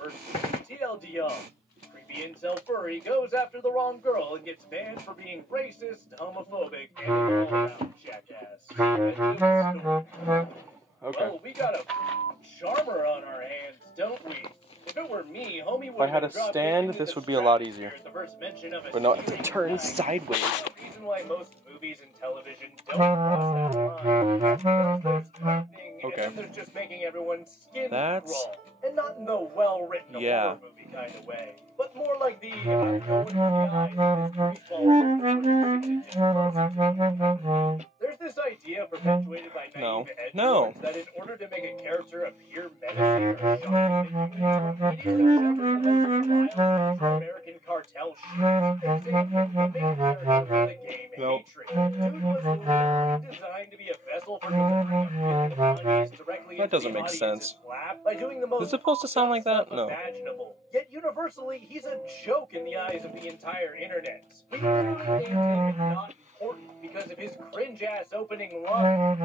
versus TLDR. Creepy incel furry goes after the wrong girl and gets banned for being racist, homophobic, and an all-out jackass. Okay. Well, we got a charmer on our hands, don't we? If it were me, homie would. If I had a stand, this would be a lot easier. But no, it turns sideways. The reason why most movies and television don't cross that line. There's threatening, Okay. and then there's just making everyone's skin That's... crawl. And not in the well-written horror movie kind of way, but more like the I'm going for the eyes. There's this idea perpetuated by naive edgelords that in order to make a character appear menacing or shockingly brutal, it is American cartel shit. Nope. Designed to be a vessel for that doesn't make sense. By doing the most is it supposed to sound like that? No. Imaginable. Yet universally, he's a joke in the eyes of the entire internet. We literally named him not important because of his cringe-ass opening line.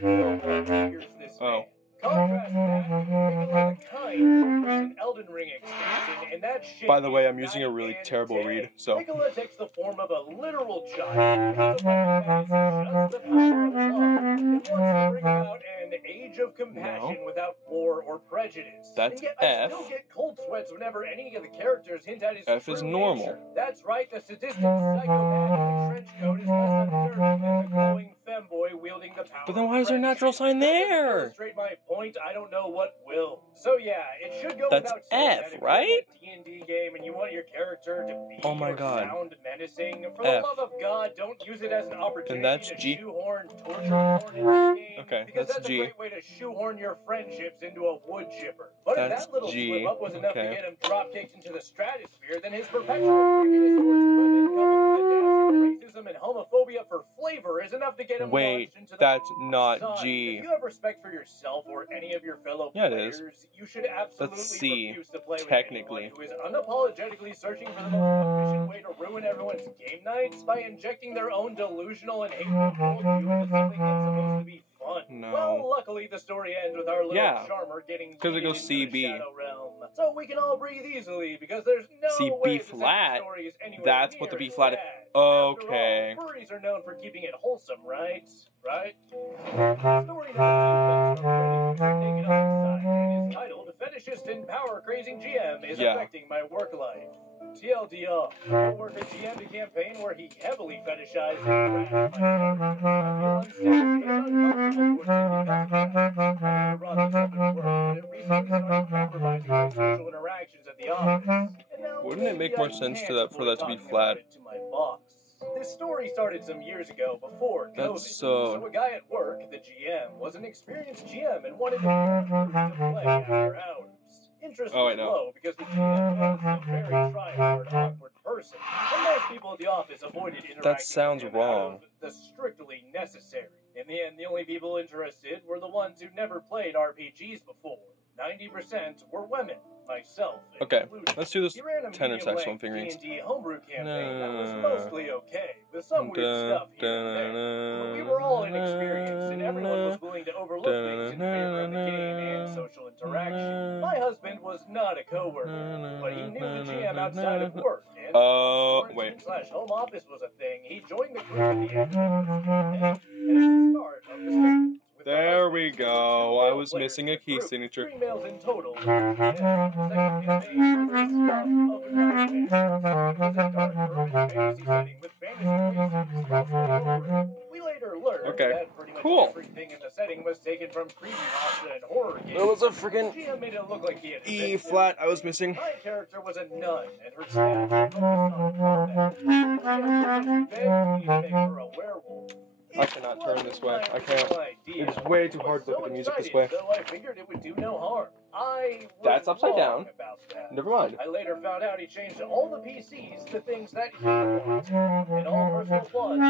Here's this man. Contrast that with the kind recent Elden Ring expansion, and that shit. By the way, I'm using a really terrible read, so. Nicola takes the form of a literal giant. Just the power of love, and wants to bring about an age of compassion without war or prejudice. That's and yet F. I still get cold sweats whenever any of the characters hint at his F is normal. nature. That's right, the sadistic psychopath in the trench coat is less than 30 than the glowing femboy wielding the power. But then why is there a natural sign there? To illustrate my point, I don't know what will. So yeah, it should go That's without saying F, that if right? you're in a D&D game and you want your character to be oh my or God. sound menacing, for F. the love of God, don't use it as an opportunity and that's to G. shoehorn torture porn into the game. Okay, because that's G. a great way to shoehorn your friendships into a wood chipper. But if that little slip up was enough to get him drop-kicked into the stratosphere, then his perpetual creepiness towards women coupled with a dash of racism and homophobia for flavor is enough to get him launched into the that's not G. If you have respect for yourself or any of your fellow players, you should absolutely refuse to play with anyone who is unapologetically searching for the most efficient way to ruin everyone's game nights by injecting their own delusional and hateful worldview into something that's supposed to be fun. No. Well, luckily the story ends with our little charmer getting because it goes into CB. the shadow realm, so we can all breathe easily because there's no C way B flat. That's what the B flat is. Okay. After all, furries are known for keeping it wholesome, right? Right? Story number 2 comes from Reddit user Naked Upside and is titled "Fetishist and Power Crazing GM is Affecting My Work Life." TLDR, co-worker GM'd a campaign where he heavily fetishized and harassed my character. I feel unsafe and uncomfortable towards him because of it brought this up at work, but it recently started compromising my social interactions at the office. Wouldn't it make more sense for that to be flat? This story started some years ago before COVID. So a guy at work, the GM, was an experienced GM and wanted to play after hours. Interest was low because the GM was a very try-hard, awkward person, and most people at the office avoided interacting that sounds with him wrong. out of the strictly necessary. In the end, the only people interested were the ones who'd never played RPGs before. 90% were women, myself included. Let's do this tenor saxophone figurines. D&D homebrew campaign that was mostly okay, with some weird stuff here and there. But we were all inexperienced, and everyone was willing to overlook things in favor of the game and social interaction. My husband was not a co-worker, but he knew the GM outside of work, and quarantine/home office was a thing. He joined the group at the end of the start of the segment. There we go. I was missing a key signature. 3 males in total. We later learned that pretty much everything in the setting was taken from creepypasta and horror games. There was a freaking GM made it look like he had E flat I was missing. My character was a nun, and her staff focused on combat. GM begged me to make her a werewolf. I cannot turn this way. I can't. It is way too hard to look at the music this way. So I figured it would do no harm. That's upside down. Never mind. I later found out he changed all the PCs to things that he wanted, and all personal flaws were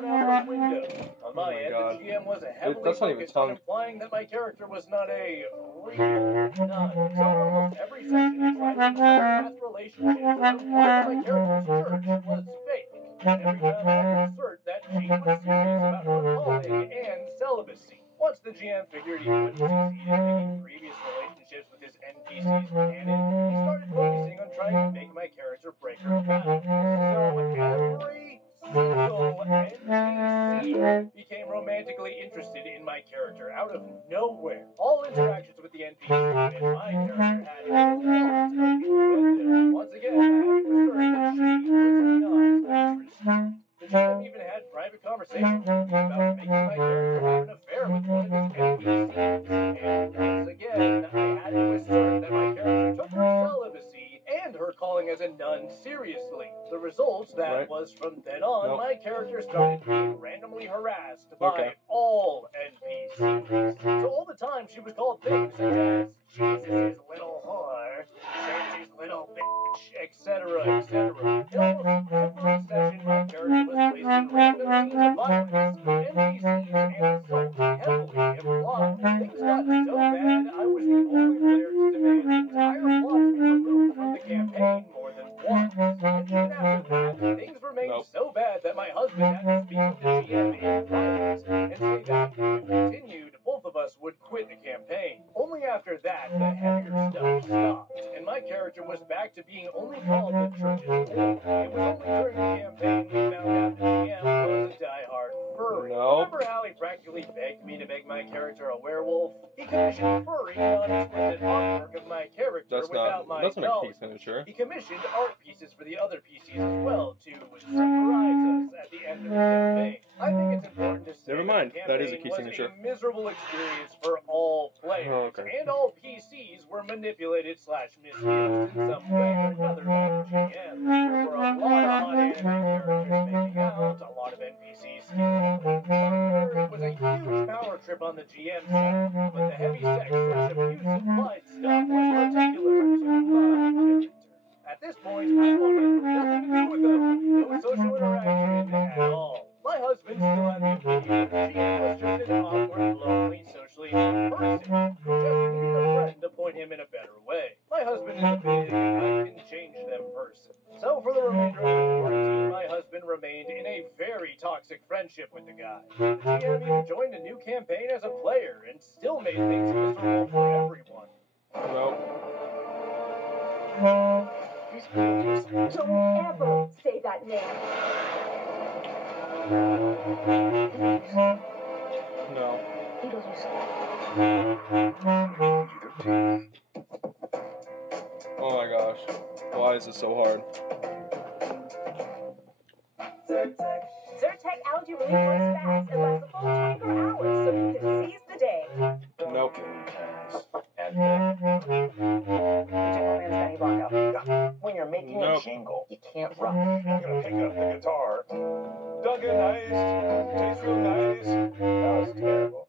thrown out the window. On my end, the GM was heavily focused on implying that my character was not a real nun. So almost every session tried to past relationships and imply that my character's church was fake. Every time I would assert that she was serious about her calling and celibacy. Once the GM figured he wouldn't succeed in making previous relationships with his NPC NPC's canon, he started focusing on trying to make my character break her pattern. So every single NPC became romantically interested in my character out of nowhere. All interactions with the NPC and my character had a lot of innuendo. Once again, I have to assert that she was not interested. The GM even had private conversations with me about making my character have an affair with one of his NPCs. And once again, I had to assert that my character took her celibacy and her calling as a nun seriously. The result that was from then on, my character started being randomly harassed by all NPCs. So all the time she was called things such as Jesus' little whore, Church's little bitch, etc., etc. In almost every session, my character was placed in random scenes of violence, NPCs and assault heavily implied. Things got so bad, I was the only player to demand entire plots be removed from the campaign more than once. And even after that, things remained so bad that my husband had to speak with the GM in private and say that if it continued, both of us would quit the campaign. Only after that, the heavier stuff stopped, and my character was back to being only called the Church's whore. It was only during the campaign we found out the GM was a diehard furry. Remember how he practically begged me to make my character a werewolf? He commissioned furry, non-explicit artwork of my character without my knowledge. He commissioned art pieces for the other PCs as well to surprise us at the end of the campaign. I think it's important to say that the campaign was a miserable experience for all players, and all PCs were manipulated / misused in some way or another by the GM. There were a lot of hot anime characters making out, a lot of NPCs it was a huge power trip on the GM side, but the heavy sex / abuse implied stuff was particular to my character. At this point, I wanted nothing to do with them, no social interaction at all. My husband still had the opinion that the GM was just an awkward, lonely, socially inept person who just needed a friend to point him in a better way. My husband is a big, I can change them person. So for the remainder of the quarantine, my husband remained in a very toxic friendship with the guy. The GM even joined a new campaign as a player and still made things miserable for everyone. Don't ever say that name. No. Oh my gosh. Why is it so hard? Zyrtec algae relief works fast and lasts a full 24 hours, so you can seize the day. Nope. When you're making a jingle, you can't run. You're gonna pick up the guitar. Duncan, nice. Tastes real nice. That was terrible.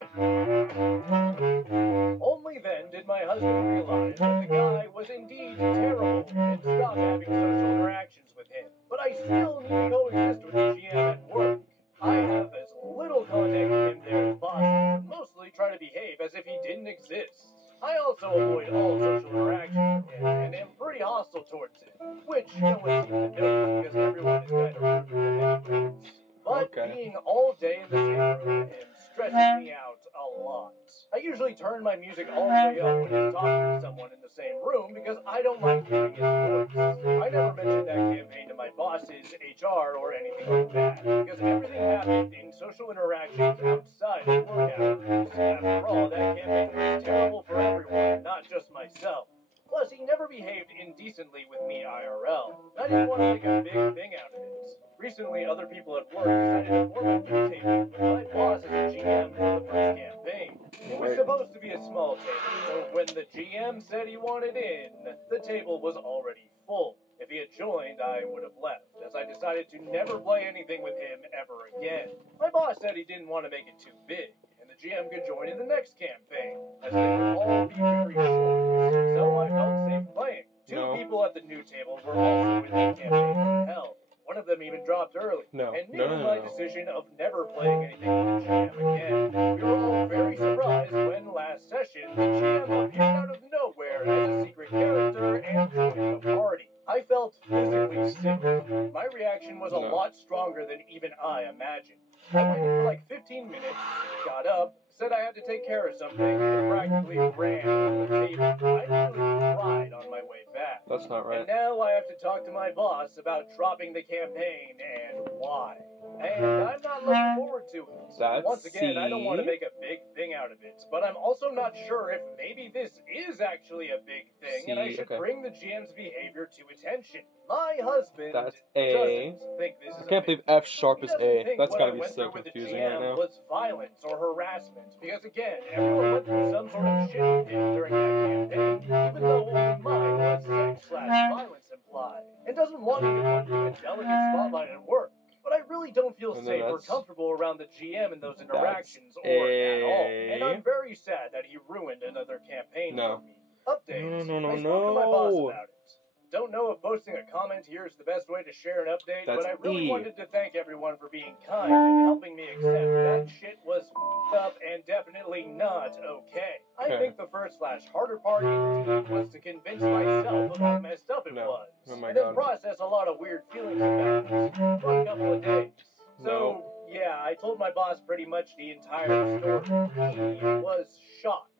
Only then did my husband realize that the guy was indeed terrible and stop having social interactions with him. But I still need to coexist with the GM at work. I have as little contact with him there as possible, and mostly try to behave as if he didn't exist. I also avoid all social interactions with him and am pretty hostile towards him, which no one seems to notice because everyone is kind of rude to him anyways. But being all day in the same room with him stresses me out a lot. I usually turn my music all the way up when he's talking to someone in the same room because I don't like hearing his voice. I never mentioned that campaign to my bosses, HR, or anything like that, because everything happened in social interactions outside of work hours. After all, that campaign was terrible for everyone, not just myself. Plus, he never behaved indecently with me IRL. I didn't want to make a big thing out of it. Recently, other people at work decided to form a new table with my boss as a GM for the first campaign. It was supposed to be a small table, so when the GM said he wanted in, the table was already full. If he had joined, I would have left, as I decided to never play anything with him ever again. My boss said he didn't want to make it too big, and the GM could join in the next campaign, as they would all be very short. So I felt safe playing. Two people at the new table were also in the campaign from hell. One of them even dropped early, and knew my decision of never playing anything with the GM again. We were all very surprised when last session, the GM appeared out of nowhere as a secret character and joined the party. I felt physically sick. My reaction reaction was a lot stronger than even I imagined. I waited for like 15 minutes, got up, said I had to take care of something, and practically ran to the table. I nearly cried on my way back. That's not right. And now I have to talk to my boss about dropping the campaign and why. And I'm not looking forward to it. Once again, I don't want to make a big thing out of it, but I'm also not sure if maybe this is actually a big thing, and I should bring the GM's behavior to attention. My husband doesn't think this is I can't believe F sharp is A. That's gotta be so confusing right now. Was violence or harassment, because again, everyone went through some sort of shit he did during that campaign, even though only mine was sex/violence implied, and doesn't want me to put into a delicate spotlight at work. But I really don't feel safe or comfortable around the GM in those interactions or at all. And I'm very sad that he ruined another campaign for me. Updates. I spoke to my boss about it. Don't know if posting a comment here is the best way to share an update, but I really wanted to thank everyone for being kind and helping me accept that shit was up and definitely not okay. I think the first/harder part indeed was to convince myself of how messed up it was, and then process a lot of weird feelings about it for a couple of days. So, yeah, I told my boss pretty much the entire story. He was shocked.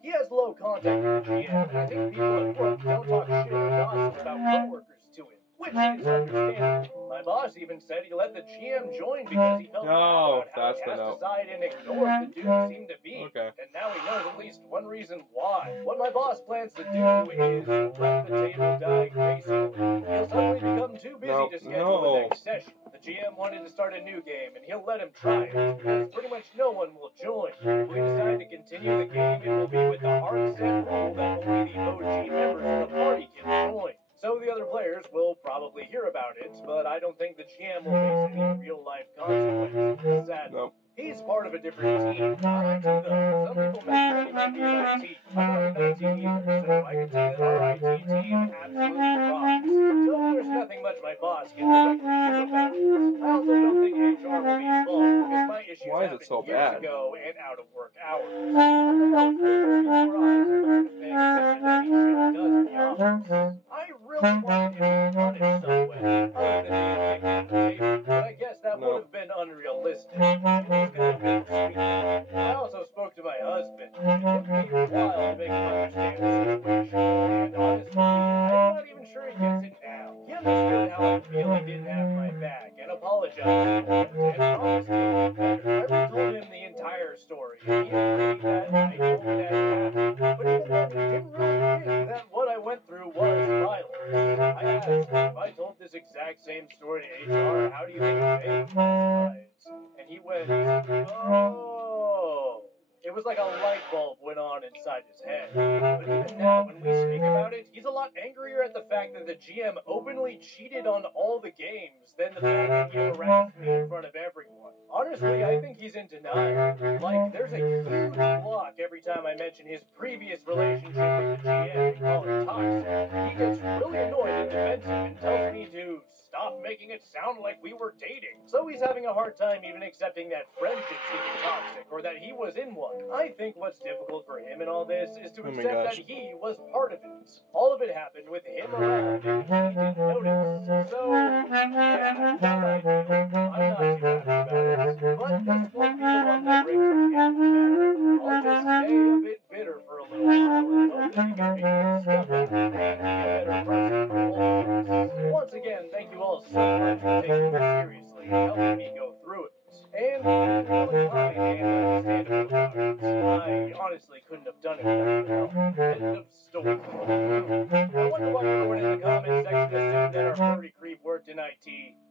He has low contact with the GM, and I think people at work don't talk shit or gossip about coworkers to him, which is understandable. My boss even said he let the GM join because he felt bad about how he cast aside and ignored the dude seemed to be, and now he knows at least one reason why. What my boss plans to do is let the table die gracefully. He'll suddenly become too busy to schedule the next session. The GM wanted to start a new game, and he'll let him try it, because pretty much no one will join. If we decide to continue the game, it will be with the hard set rule that only the OG members of the party can join. So the other players will probably hear about it, but I don't think the GM will face any real-life consequences. Sadly. He's part of a different team. Not IT, though. Some people mention he might be an IT. I'm not an IT either, so I can say that our IT team absolutely rocks. So there's nothing much my boss can directly do about it. I also don't think HR will be involved, because my issues happened years ago and out of work hours. I don't know if there's more eyes and paying attention to any shit he does in the office. I really wanted him to be punished some way, other than being kicked off the table, but I guess that would have been unrealistic. I also spoke to my husband. It took me a while to make him understand the situation, and honestly, I'm not even sure he gets it now. He understood how I feel he didn't have my back, and apologized for it, and promised he'll be better. I told him the entire story, and he agreed that I told him that it happened. But even then, he didn't really think that what I went through was violence. I asked if I told this exact same story to HR, how do you think they would classify it? And he went, oh. It was like a light bulb went on inside his head. But even now, when we speak about it, he's a lot angrier at the fact that the GM openly cheated on all the games than the fact that he harassed me in front of everyone. Honestly, I think he's in denial. Like, there's a huge block every time I mention his previous relationship with the GM and call it toxic. He gets really annoyed and defensive and tells me to stop making it sound like we were dating. So he's having a hard time even accepting that friendships can be toxic or that he was in one. I think what's difficult for him in all this is to accept that he was part of it. All of it happened with him around and he didn't notice. So, yeah, not ideal. I'm not too happy about it. But this won't be the one that breaks our game. I'll just stay a bit bitter for a little while and hope that he can be stubborn and be a better person for all of us. Once again, thank you all so much for taking this seriously and helping me go through it. And really kind and understandable about it. I honestly couldn't have done it without your help. End of story. I wonder why everyone in the comment section assumed that our furry creep worked in IT.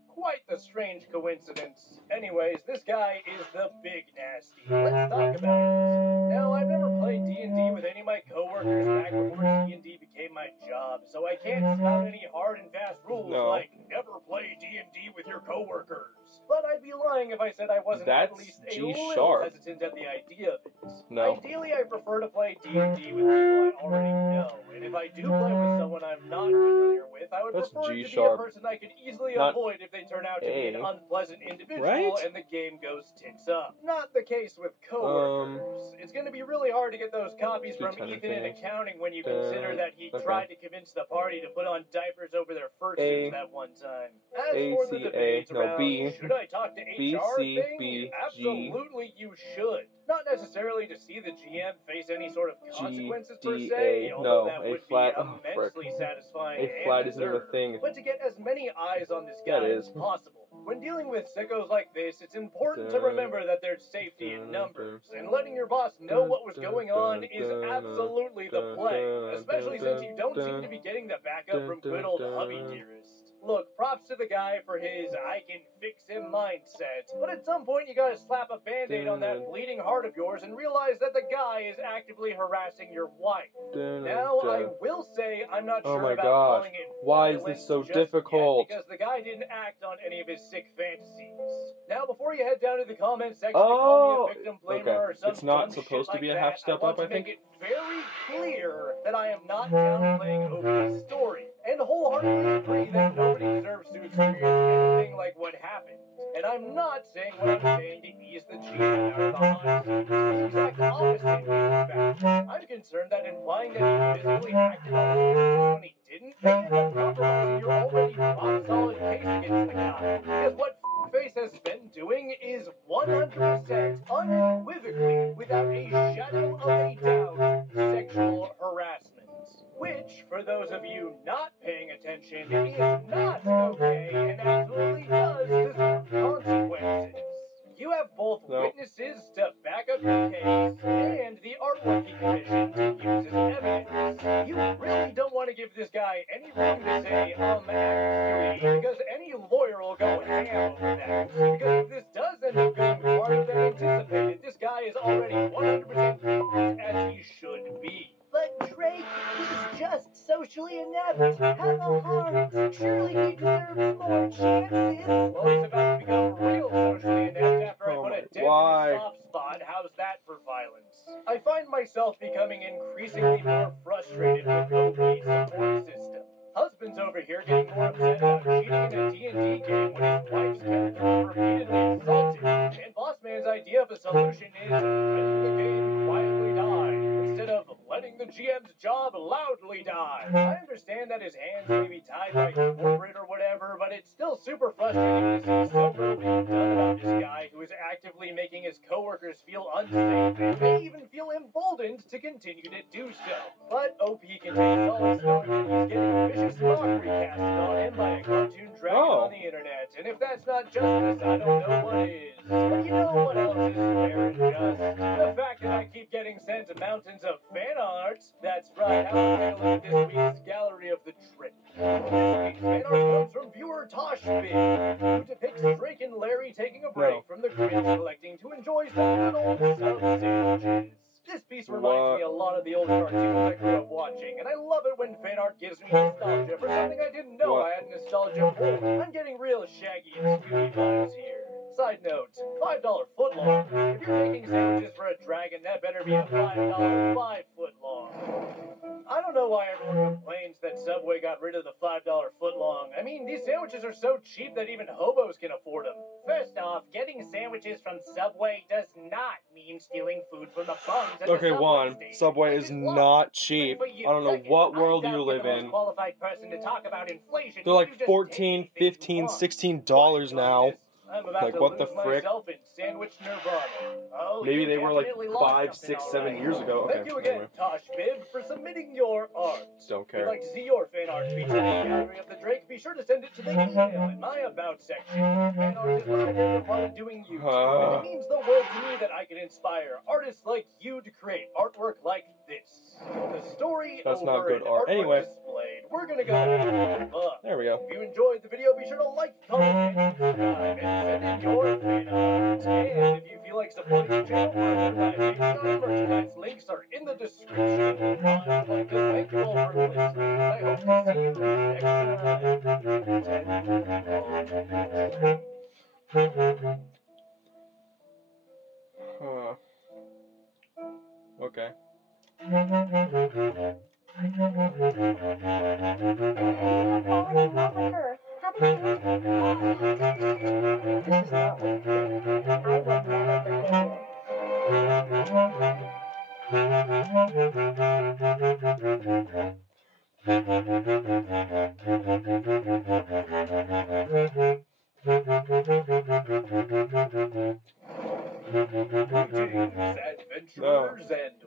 Quite the strange coincidence. Anyways, this guy is the big nasty. Let's talk about it. Now, I've never played D&D with any of my coworkers back before D&D became my job, so I can't spout any hard and fast rules like never play D&D with your coworkers. But I'd be lying if I said I wasn't at least a little hesitant at the idea of it. Ideally, I prefer to play D&D with people I already know, and if I do play with someone I'm not familiar with, I would prefer it to be a person I could easily avoid if they turn out to be an unpleasant individual and the game goes tits up. Not the case with coworkers. It's going to be really hard to get those copies from Ethan in accounting when you consider that he tried to convince the party to put on diapers over their fursuits that one time. time. As for the debates around, should I talk to HR thing? Absolutely you should. Not necessarily to see the GM face any sort of consequences per se, although that would be immensely satisfying and deserved, but to get as many eyes on this guy as possible. When dealing with sickos like this, it's important to remember that there's safety in numbers, and letting your boss know what was going on is absolutely the play, especially since you don't seem to be getting the backup from good old hubby dearest. Look, props to the guy for his I can fix him mindset, but at some point you gotta slap a band-aid on that bleeding heart of yours and realize that the guy is actively harassing your wife. Now, I will say I'm not sure about calling it why is this so difficult? because the guy didn't act on any of his sick fantasies. Now, before you head down to the comment section and call me a victim blamer or something, it's not supposed to be a half step up, I think. Make it very clear that I am not downplaying Opie's story, and wholeheartedly agree that nobody deserves to experience anything like what happened. And I'm not saying what I'm saying to ease the GM out of the hot seat. The exact opposite, in fact. I'm concerned that implying that he physically acted on his impulses when he didn't may end up compromising your already rock-solid case against the guy. Because what Face has been doing is 100% unequivocally, without a shadow of a doubt, sexual harassment. Which, for those of you not paying attention, is not okay and absolutely does deserve consequences. You have both witnesses to back up your case and the artwork he commissioned to use as evidence. You really don't want to give this guy any room to say, act 3, because any lawyer will go ham over that. Because if this does end up being farther than anticipated, this guy is already 100% as he should be. But Drake, he's just socially inept. Have a heart. Surely he deserves more chances. Well, he's about to become real socially inept after I put a dent in his soft spot. How's that for violence? I find myself becoming increasingly more frustrated with OP's support system. Husband's over here getting more upset about cheating in a D&D game when his wife's character was repeatedly insulted. And Bossman's idea of a solution is letting the game quietly die, instead of letting the GM's job loudly die. I understand that his hands may be tied by corporate or whatever, but it's still super frustrating to see so little being done about this guy who is actively making his coworkers feel unsafe and may even feel emboldened to continue to do so. But OP can take solace knowing that he's getting a vicious mockery casted on him by a cartoon dragon on the internet, and if that's not justice, I don't know what is. But you know what else is fair and just? The fact that I keep getting sent mountains of fan art. That's right, I'm handling this week's Gallery of the Trick. This week's fan art comes from viewer Toshbig, who depicts Drake and Larry taking a break from the cringe collecting to enjoy some good old sub sandwiches. This piece reminds me a lot of the old cartoons I grew up watching, and I love it when fan art gives me nostalgia for something I didn't know I had nostalgia for. I'm getting real Shaggy and Scooby vibes here. Side note, $5 footlong. If you're making sandwiches for a dragon, that better be a $5 5-foot-long. I don't know why everyone complains that Subway got rid of the $5 footlong. I mean, these sandwiches are so cheap that even hobos can afford them. First off, getting sandwiches from Subway does not mean stealing food from the bums at okay, the one, Subway is not cheap. I don't know what world you live in. They're like $14, $15, $16 now. Like, what the frick? Oh, maybe they were like 5, 6, 7 years ago. Okay, thank you again, Toshbib, for submitting your art. Don't care. If you'd like to see your fan art featured in the Gallery of the Drake, be sure to send it to the email in my About section. Fan art is my favorite part of doing YouTube, and it means the world to me that I can inspire artists like you to create artwork like this. The story That's over not good and art. artwork Anyway. displayed. We're gonna go There we go. If you enjoyed the video, be sure to like, comment, and subscribe, and send in your fan art. And if you feel like supporting the channel, my Patreon merchandise links are in the description. I'd like to thank you all for listening. I hope to see you next time. Okay. This is not what I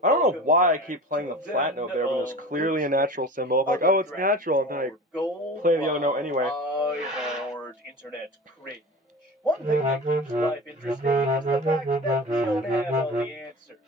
don't know why I keep playing the flat note there when there's clearly a natural symbol. I'm like, oh, it's natural, and then I play the other note anyway. Internet cringe. One thing that keeps life interesting is the fact that we don't have all the answers.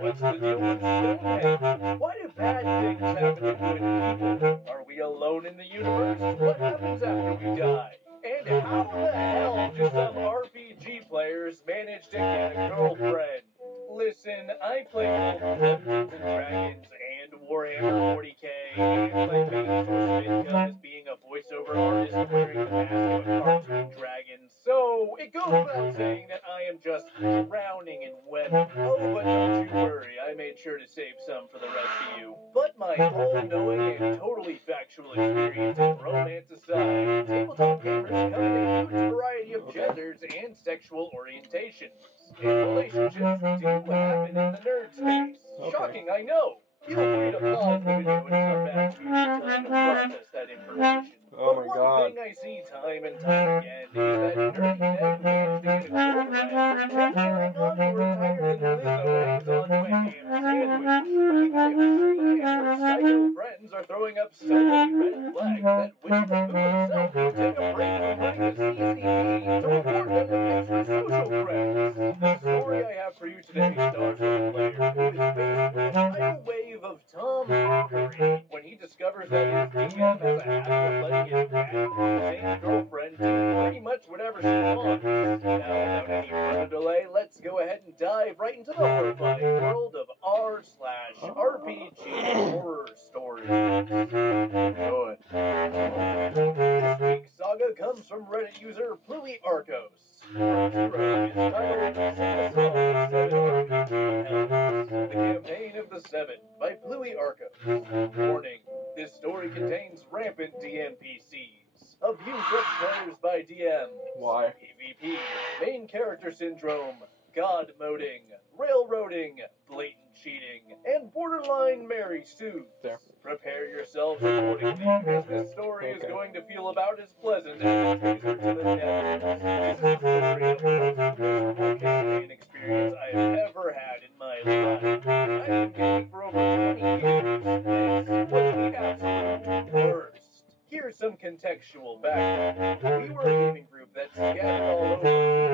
What's the deal with Stonehenge? Why do bad things happen to good people? Are we alone in the universe? What happens after we die? And how the hell do some RPG players manage to get a girlfriend? Listen, I play Dungeons and Dragons and Warhammer 40k and my main source of income is being a voiceover artist wearing the mask of a cartoon dragon, so it goes without saying that I am just drowning in women. Oh, but don't you worry, I made sure to save some for the rest of you. But my all-knowing and totally factual experience in romance aside, tabletop gamers come in a huge variety of genders and sexual orientations. And relationships do happen in the nerd space. Okay. Shocking, I know. Feel free to pause the video and come back to your time to process that information. Oh my But God. one thing I see time and time again is that nerdy men who manage to get a girlfriend and carrying on who are tired than Lizzo eggs on my ham sandwich. Even if she and her psycho friends are throwing up so many red flags that Winnie the Pooh himself would take a break from running the CCP to report them with extra social credits. The story I have for you today stars a player who is faced with a tidal wave of tomfoolery when he discovers that his DM has a habit of letting his bad girlfriend do pretty much whatever she wants. Now, without any further delay, let's go ahead and dive right into the horrifying world of r/RPG horror stories. Enjoy. This week's saga comes from Reddit user Pluie Arcos. Our hero is titled Sing a Song of 7 RPG Hells, The Campaign of the Seven by Pluie Arcos. Warning, this story contains rampant DMPCs, abuse of players by DMs, Why? PvP, main character syndrome, god moding, railroading, blatant cheating, and borderline Mary Sues. There. Prepare yourselves accordingly, as this story is going to feel about as pleasant as a taser to the neck. This is the story of the most miserable campaign experience I have ever had in my life. I've been gaming for over 20 years. This was the absolute worst. Here's some contextual background. We were a gaming group that scattered all over to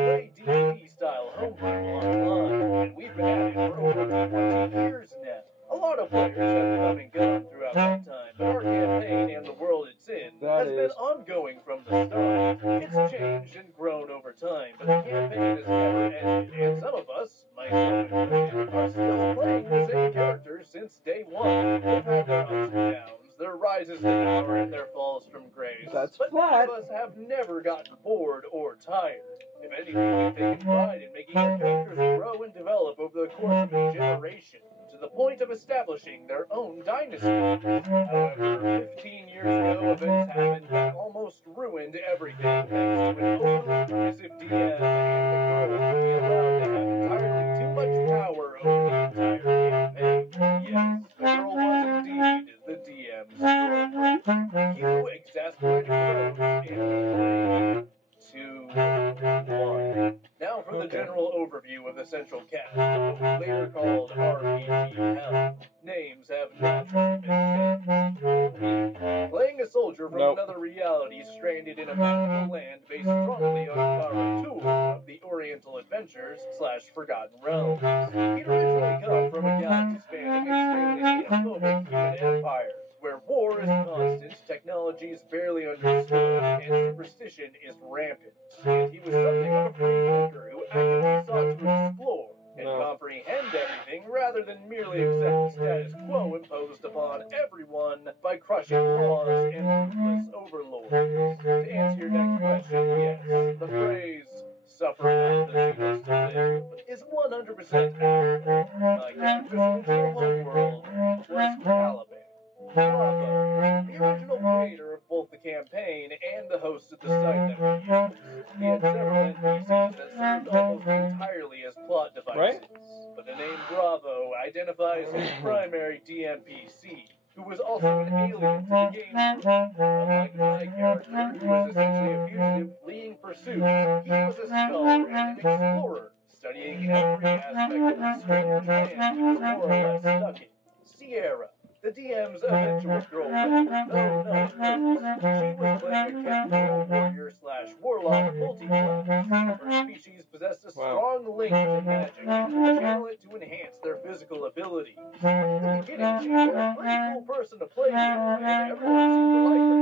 play D&D style homebrew online, and we've been at it for over 20 years now. A lot of players have come and gone throughout that time, but our campaign and the world it's in has been ongoing from the start. It's changed and grown over time, but the campaign has never ended, and some of us, myself included, are still playing the same characters since day one. They've had their ups and downs, their rises to power, and their falls from grace. That's but flat. many of us have never gotten bored or tired. If anything, we've taken pride in making our characters grow and develop over the course of a generation, to the point of establishing their own dynasty. However, 15 years ago, events happened that almost ruined everything thanks to an overly permissive DM and the girl who we allowed to have entirely too much power over the entire campaign. Yes, the girl was indeed the DM's girlfriend. Cue exasperated groans in 3, 2, 1. Now for the general overview of the central cast of what we later called RPG Hell. Names have naturally been changed. Playing a soldier from another reality stranded in a magical land based strongly on Naruto of the Oriental Adventures / Forgotten Realms. He'd originally come from a galaxy spanning extremely neophobic human empire, where war is constant, technology is barely understood, and superstition is rampant. And he was something of a free thinker who actively sought to explore and comprehend everything rather than merely accept the status quo imposed upon everyone by crushing laws and ruthless overlords. To answer your next question, yes, the phrase, "suffer not the zealous to live," is 100% accurate. My character's original homeworld was Caliban. Bravo, the original creator of both the campaign and the host of the site that we used. He had several NPCs that served almost entirely as plot devices. Right? But the name Bravo identifies his primary DMPC, who was also an alien to the game. Unlike my character, who was essentially a fugitive fleeing pursuit, he was a scholar and an explorer, studying every aspect of the strange land he was more or less stuck in. Sierra, the DM's eventual girlfriend, though not hers. She was playing a capable warrior/warlock multi-class. Her species possessed a strong link to magic and could channel it to enhance their physical abilities. In the beginning, she was a pretty cool person to play with, and everyone seemed to like her.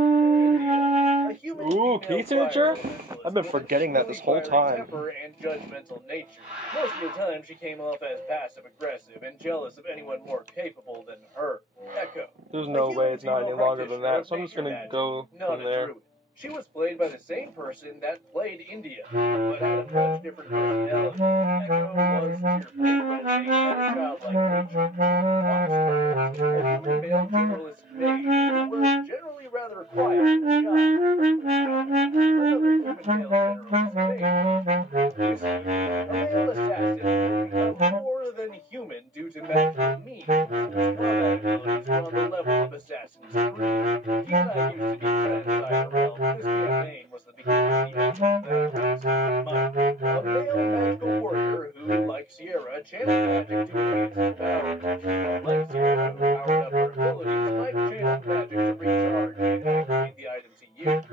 India, a human female key signature? fire I've been forgetting that this whole time. Temper and judgmental nature. Most of the time, she came off as passive-aggressive and jealous of anyone more capable than her. Echo. There's no way it's not any longer than that, so I'm just gonna go from there. She was played by the same person that played India, but had a much different personality. Echo was cheerful, friendly, and a childlike nature. Watch her, a human male generalist maid who was generally rather quiet and shy. Another human male generalist maid. Whiskey, a male assassin who became more than human due to magical means. His combat abilities were on the level of Assassin's Creed. He and I used to be friends IRL. This campaign was the beginning of the end of that. A male magical warrior who, like Sierra, channeled magic to enhance his power. Like Sierra, who powered up her abilities, Mike channeled magic to recharge and activate the items he used.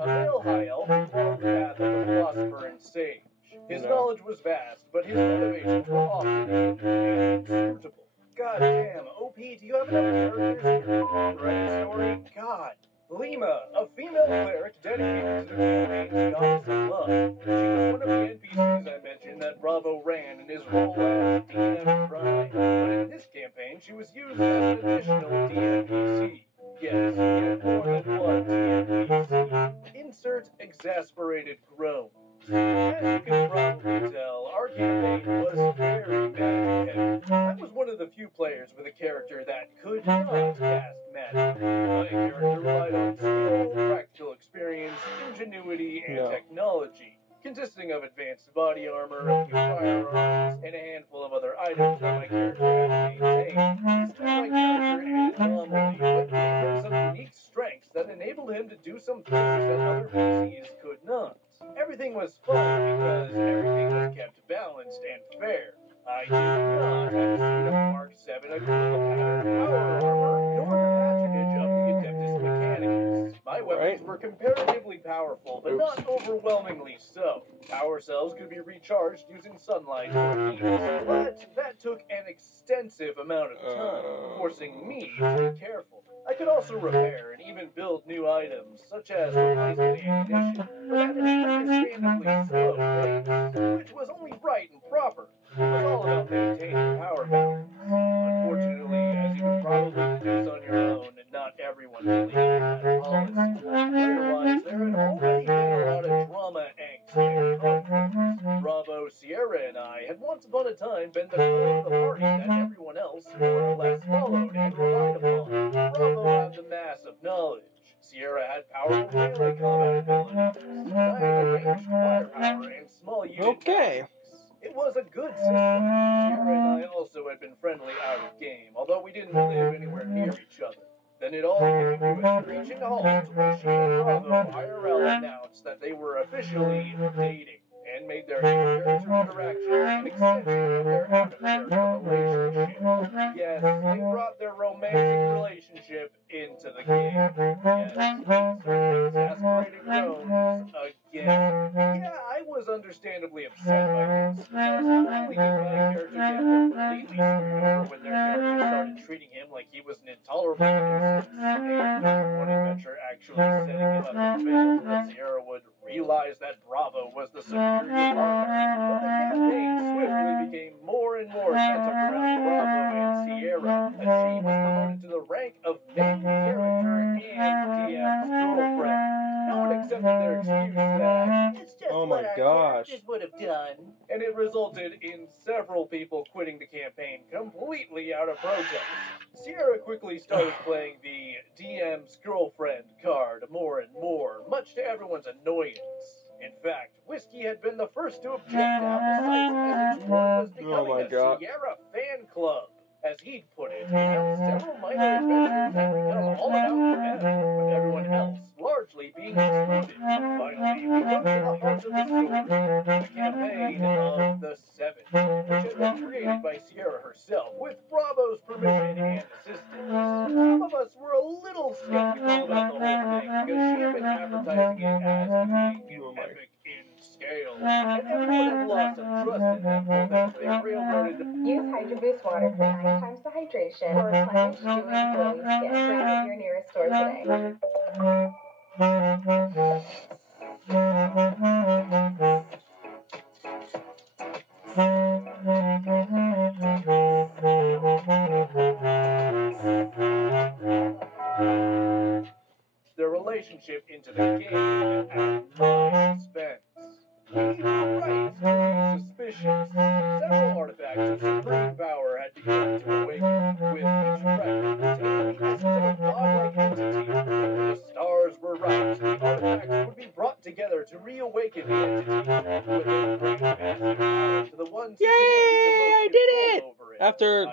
A male high elf who followed the path of the philosopher and sage. His knowledge was vast, but his motivations were often inscrutable. God damn, OP, do you have enough characters in your writing story? God. Lima, a female cleric dedicated to the campaign's goddess of love. She was one of the NPCs I mentioned that Bravo ran in his role as DM Prime, but in this campaign she was used as an additional DMPC. Yes, yet more than one DMPC. Insert exasperated groans. As you can probably tell, our campaign was very magic heavy. I was one of the few players with a character that could not cast magic. My character relied on skill, practical experience, ingenuity, and technology, consisting of advanced body armor, a few firearms, and a handful of other items that my character had to maintain. This made my character an anomaly, but gave him some unique strengths that enabled him to do some things that other PCs could not. Everything was fun because everything was kept balanced and fair. I did not have a suit of Mark 7 equivalent pattern power armor, nor the patronage of the Adeptus Mechanicus. My weapons were comparatively powerful, but not overwhelmingly so. Power cells could be recharged using sunlight or heat, but that took an extensive amount of time, forcing me to be careful. I could also repair and even build new items, such as replacement ammunition, but at an understandably slow pace, which was only right and proper. It was all about maintaining power balance. Unfortunately, as you can probably deduce on your own, not everyone believed in that policy. Player-wise, there had already been a lot of drama, angst, and conflict. Bravo, Sierra, and I had once upon a time been the core of the party that everyone else more or less followed and relied upon. Bravo had the mass of knowledge. Sierra had powerful melee combat abilities. I had the ranged firepower and small unit tactics. It was a good system. Sierra and I also had been friendly out of game, although we didn't live anywhere near each other. Then it all came to a screeching halt when she and Bravo IRL announced that they were officially dating and made their in-character interaction an extension of their out-of-character relationship. Yes, they brought their romantic relationship into the game. Yes, exasperated groans again. Yeah, I was understandably upset by this. Not only did my character get completely screwed over when their character started treating him like he was an intolerable nuisance, and one adventure actually setting him up to fail so that Sierra would realize that Bravo was the superior partner. But the campaign swiftly became more and more centered around Bravo and Sierra, as she was promoted to the rank of main character and DM's girlfriend. No one accepted their excuse that it's just what our characters would have done. And it resulted in several people quitting the campaign completely out of protest. Sierra quickly started playing the DM's girlfriend card more and more, much to everyone's annoyance. In fact, Whiskey had been the first to object to how the site's message board was becoming a Sierra fan club. As he'd put it, he held several minor adventures had become all about them, with everyone else largely being excluded. Finally, we come to the heart of the story, the campaign of the Seven, which had been created by Sierra herself, with Bravo's permission and assistance. Some of us were a little skeptical about the whole thing, because she had been advertising it as being epic in scale, and everyone had lost some trust in them because they railroaded the... Use Hydro Boost water for 9 times the hydration for replenished, dewy, glowing skin. Bring it to your nearest store today. Their relationship into the game at my expense. We were right to be suspicious. Several artifacts of supreme power had begun to awaken, with each record containing the essence of a godlike entity. The stars were right. The artifacts would be brought together to reawaken the entity, with a great massive power to the ones who I did it! over it, After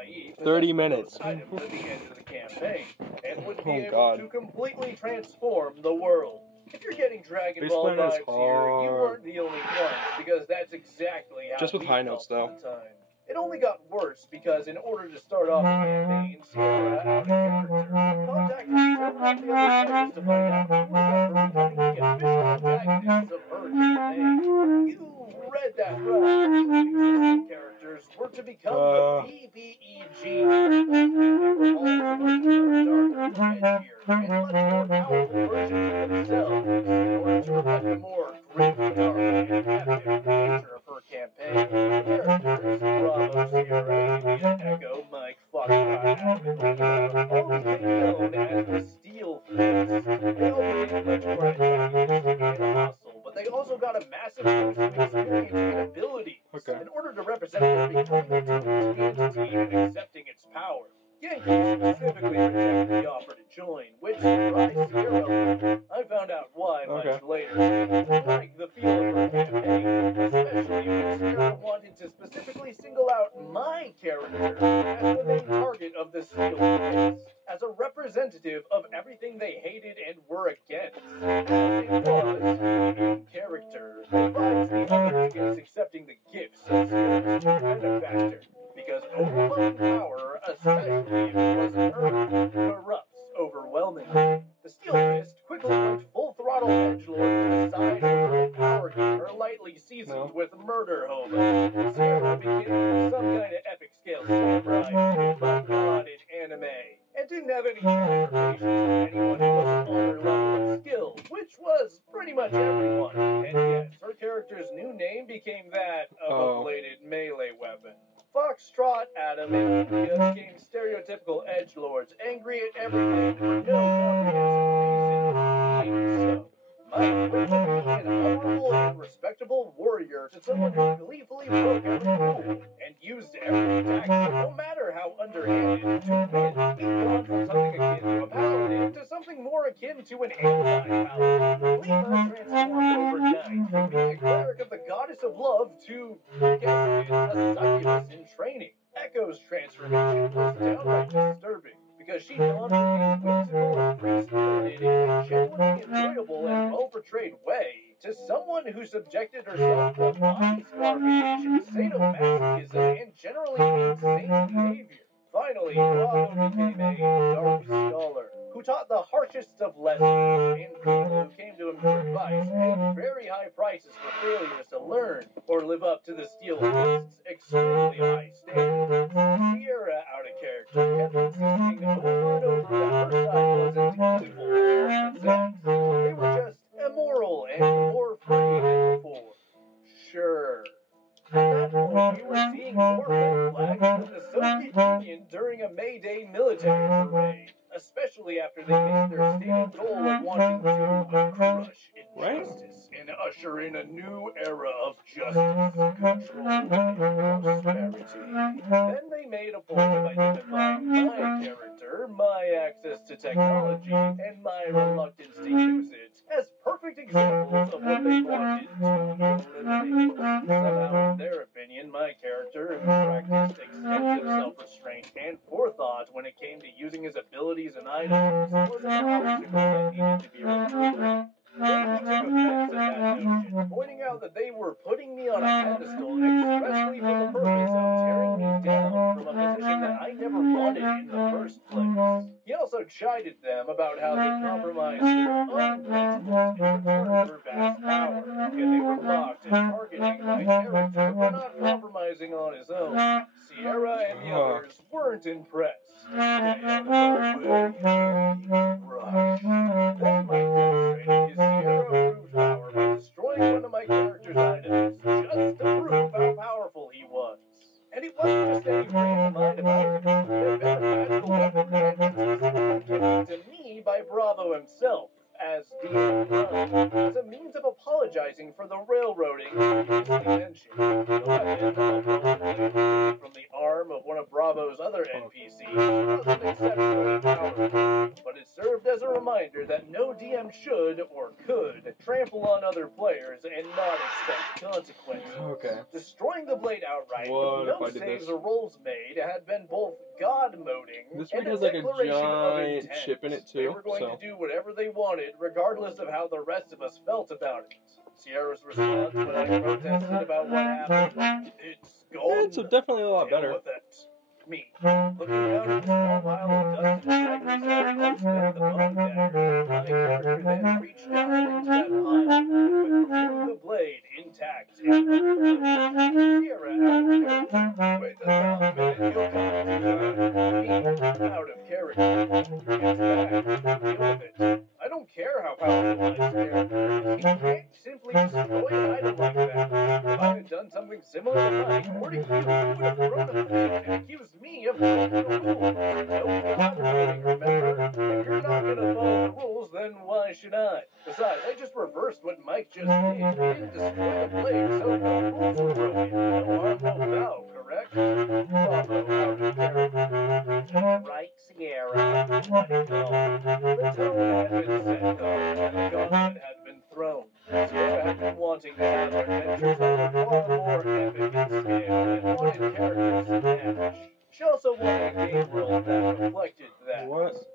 30 minutes. Items at the end of the campaign, and would be Oh, able God. to completely transform the world. If you're getting Dragon Base Ball plan is vibes here, you hard. weren't the only ones, because that's exactly how Just with we high felt notes, all though. the time. It only got worse because in order to start off the campaign, Sierra, out of character, contacted several of the other players to find out who was up for becoming the official antagonists of her campaign. You read that right. Existing characters were to become the PvEG. They were all supposed to become darker, edgier, and much more powerful versions of themselves in order to reflect the more grim, dark, and epic nature of her campaign. Characters, Bravo, Sierra, Alien, Echo, Mike, Foxtrot, and Lima, all became known as the Steel Fist. They all became much more antagonistic and hostile, but they also got a massive boost of experience and abilities in order to represent their becoming attuned to the entity and accepting its power. Yankee specifically rejected the offer to join, which surprised Sierra. I found out why much later. I like the feel of her campaign, especially when Sierra wanted to specifically single out my character as the main target of the Steel Fist, as a representative of everything they hated and were against. As it was, in character, the vibes the others against accepting the gifts of Sierra's benefactor. Because overwhelming power, especially if it wasn't earned, corrupts overwhelmingly. The Steel Fist quickly went full throttle edgelord to the side of a power gamer lightly seasoned with murder hobo. Sierra became some kind of epic scale samurai, but not in anime, and didn't have any conversations with anyone who wasn't on her level of skill, which was pretty much everyone. And yes, her character's new name became that of a bladed melee weapon. Foxtrot, Adam, and India became stereotypical edgelords, angry at everything for no comprehensive reason, being so. Mike went from being an honorable and respectable warrior to someone who gleefully broke every rule and used every tactic, no matter how underhanded, to win. He'd gone from something akin to a paladin to something more akin to an anti-paladin. Lima transformed overnight from being a cleric of the goddess of love to, guess it, a succubus in training. Echo's transformation was downright disturbing, because she gone from being whimsical and free-spirited in a genuinely enjoyable and well-portrayed way to someone who subjected herself to body scarification, sadomasochism, and generally insane behavior. Finally, Bravo became a dark scholar who taught the harshest of lessons, and people who came to him for advice paid very high prices for failures to learn or live up to the Steel Fist's extremely high standards. Sierra, out of character, kept insisting over and over that her side wasn't evil or possessed. They were just immoral and more free than before. Sure. At that point, we were seeing more red flags than the Soviet Union during a May Day military parade, especially after they made their stated goal of wanting to crush injustice and usher in a new era of justice, control, and prosperity. Then they made a point of identifying my character, my access to technology, and my reluctance to use it as perfect perfect examples of what they wanted to eliminate. Somehow, in their opinion, my character practiced extensive self-restraint and forethought when it came to using his abilities and items was an obstacle that needed to be removed. They took offense at that notion, pointing out that they were putting me on a pedestal expressly for the purpose of tearing me down from a position that I never wanted in the first place. He also chided them about how they compromised their own principles in return for vast power, and they were mocked and targeting my character for not compromising on his own. Sierra and the others weren't impressed. They had no way. Right. Then Mike demonstrated his Sierra-approved power by destroying one of my character's items just to prove how powerful he was. And it wasn't just any random item either. It had been a magical weapon that had been specifically given to me by Bravo himself, as DM, as a means of apologizing for the railroading previously mentioned. The weapon, although from the arm of one of Bravo's other NPCs, wasn't exceptionally powerful, but it served as a reminder that no DM should or could trample on other players and not expect consequences. Okay. Destroying the blade outright with no saves or rolls made had been both god-moding This and one a has like a declaration of giant intent. chip in it too. They were going to do whatever they wanted, regardless of how the rest of us felt about it. Sierra's response when I protested about what happened: "It's gone. Yeah, it's definitely a lot Deal better. with it." Me, looking down at the small pile of dust and fragments that had once been the bone dagger, my character then reached down into that pile, withdrew the blade intact and unblemished. Sierra, out of character. Wait a minute, you'll come to me, out of character. It's back. Deal with it. I don't care how powerful my character is. He can't simply destroy an item like that. If I had done something similar to Mike, or to you, you would have thrown a fit and accused me of breaking the rules. No god-moding, remember? If you're not gonna follow the rules, then why should I? Besides, I just reversed what Mike just did. He didn't destroy the blade, so no rules were broken. No harm, no foul, correct? Bravo, out of character. Right, Sierra? Let it go. The tone had been set, though, and the gauntlet had been thrown. Sierra had been wanting to have adventures that were far more epic in scale and wanted characters to match. She also wanted a game world that reflected that.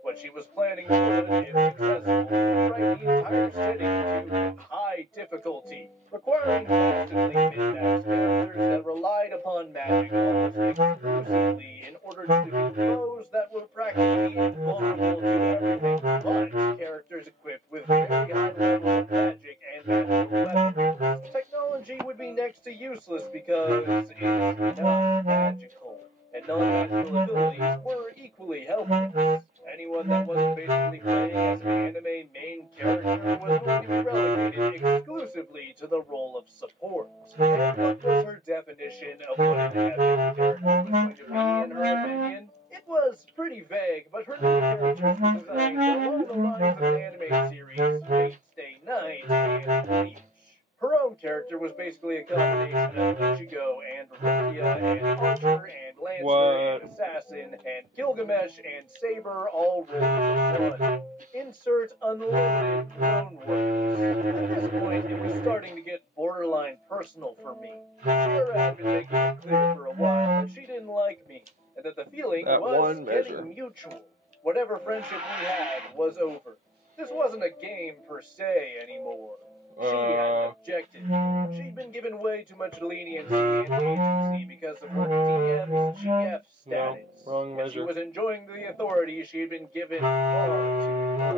What she was planning would, if successful, rewrite the entire setting to high difficulty, requiring constantly min-max characters that relied upon magic almost exclusively in order to defeat foes that were practically invulnerable to everything but characters equipped with very high levels of magic and magical weapons. Technology would be next to useless because it's not magical, and non-magical abilities were equally helpless. Anyone that wasn't basically playing as an anime main character was going to be relegated exclusively to the role of support. And what was her definition of what an epic character was going to be, in her opinion? It was pretty vague, but her new characters were designed along the lines of an anime series, Fate Stay Night and Bleach. Her own character was basically a combination of Ichigo and Rukia and Archer and Lancer and Assassin and Gilgamesh and Saber all rolled into one. Insert unlimited clone works. At this point, it was starting to get borderline personal for me. Sierra had been making it clear for a while that she didn't like me, and that the feeling was getting mutual. Whatever friendship we had was over. This wasn't a game per se anymore. She had objected. She'd been given way too much leniency and agency because of her DM's GF status. And she was enjoying the authority she had been given far too much.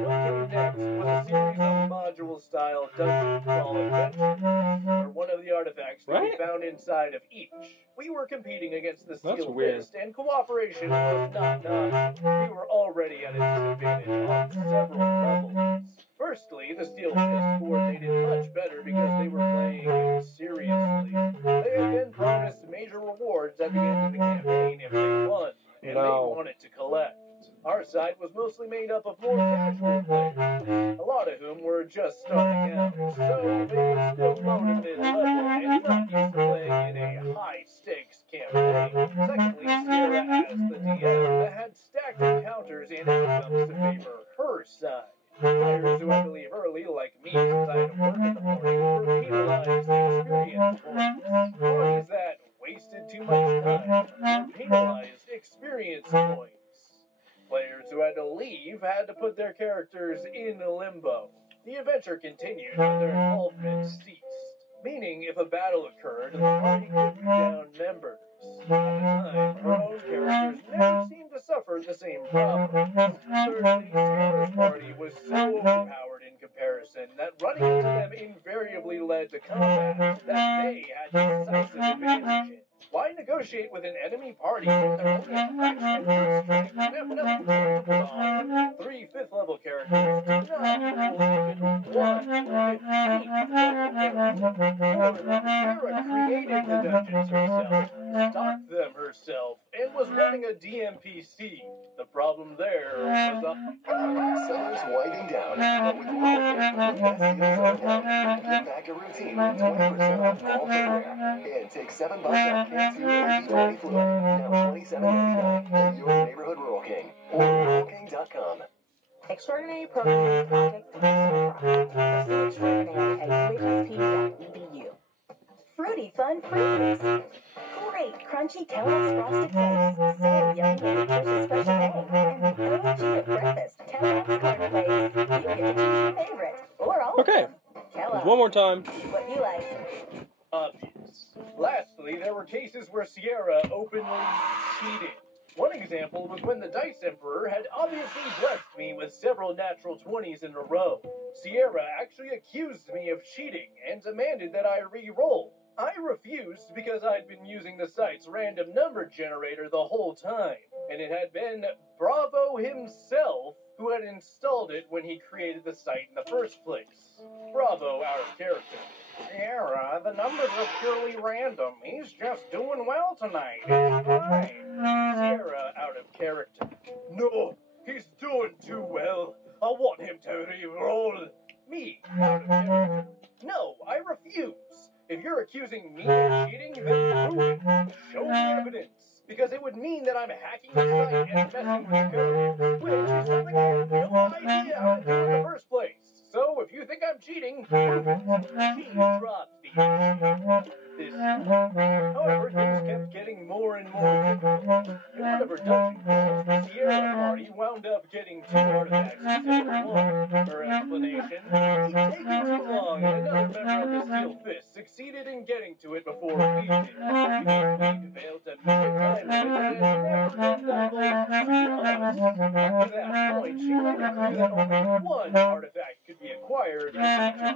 What came next was a series of module-style dungeon crawl adventures, where one of the artifacts could be found inside of each. We were competing against the Steel Fist, and cooperation was not an option. We were already at a disadvantage on several levels. Firstly, the Steel Fist coordinated much better because they were playing seriously. They had been promised major rewards at the end of the campaign if they won, and they wanted to collect. Our side was mostly made up of more casual players, a lot of whom were just starting out, so they were still low to mid-level and not used to playing in a high-stakes campaign. Secondly, Sierra, as the DM, had stacked encounters and outcomes to favor her side. Players who had to leave early, like me since I had to work in the morning, were penalized experience points. Parties that wasted too much time were penalized experience points. Players who had to leave had to put their characters in limbo. The adventure continued, but their involvement ceased. Meaning, if a battle occurred, the party could be down members. At the time, her own characters never seemed to suffer the same problems. Thirdly, Sierra's party was so overpowered in comparison that running into them invariably led to combat that they had decisive advantage in. Why negotiate with an enemy party when they're only a fraction of your strength and have nothing tangible to offer? 3 5th-level characters do not equal even 1 15th-level character. Sarah created the dungeons herself, stocked them herself, and was running a DMPC. The problem there was Summer's winding down, but with the best deals on town, get back a routine with 20% off all footwear. And take $7 off K2 and D20 Fluid, now $27.99 at your neighborhood Rural King or ruralking.com. Extraordinary programs, projects, and personal projects. Pursue extraordinary at UHSP.edu. Fruity Fun Fruities. Great, crunchy Kellogg's Frosted Flakes. So yummy and nutritious fresh bang. And the OG of breakfast, Kellogg's Corn Flakes. You get to choose your favorite, or all of them. Kellogg's. One more time. Eat what you like. obvious. Lastly, there were cases where Sierra openly cheated. One example was when the Dice Emperor had obviously blessed me with several natural 20s in a row. Sierra actually accused me of cheating and demanded that I re-roll. I refused because I'd been using the site's random number generator the whole time, and it had been Bravo himself who had installed it when he created the site in the first place. Bravo out of character. Sierra, the numbers are purely random. He's just doing well tonight. It's fine. Sierra out of character. No, he's doing too well. I want him to re-roll. Me out of character. No, I refuse. If you're accusing me of cheating, then prove it. Show me evidence. Because it would mean that I'm hacking the site and messing with the code, which is something I have no idea how to do in the first place. So if you think I'm cheating, prove it. She dropped this. However, things kept getting more and more difficult. In one of her dungeon calls, the Sierra party wound up getting 2 artifacts instead of 1. Her explanation: it'd taken too long, and another member of the Steel Fist succeeded in getting to it before we did. We failed to meet a time limit and never did Up to that point, she made it clear that only 1 artifact could be acquired in another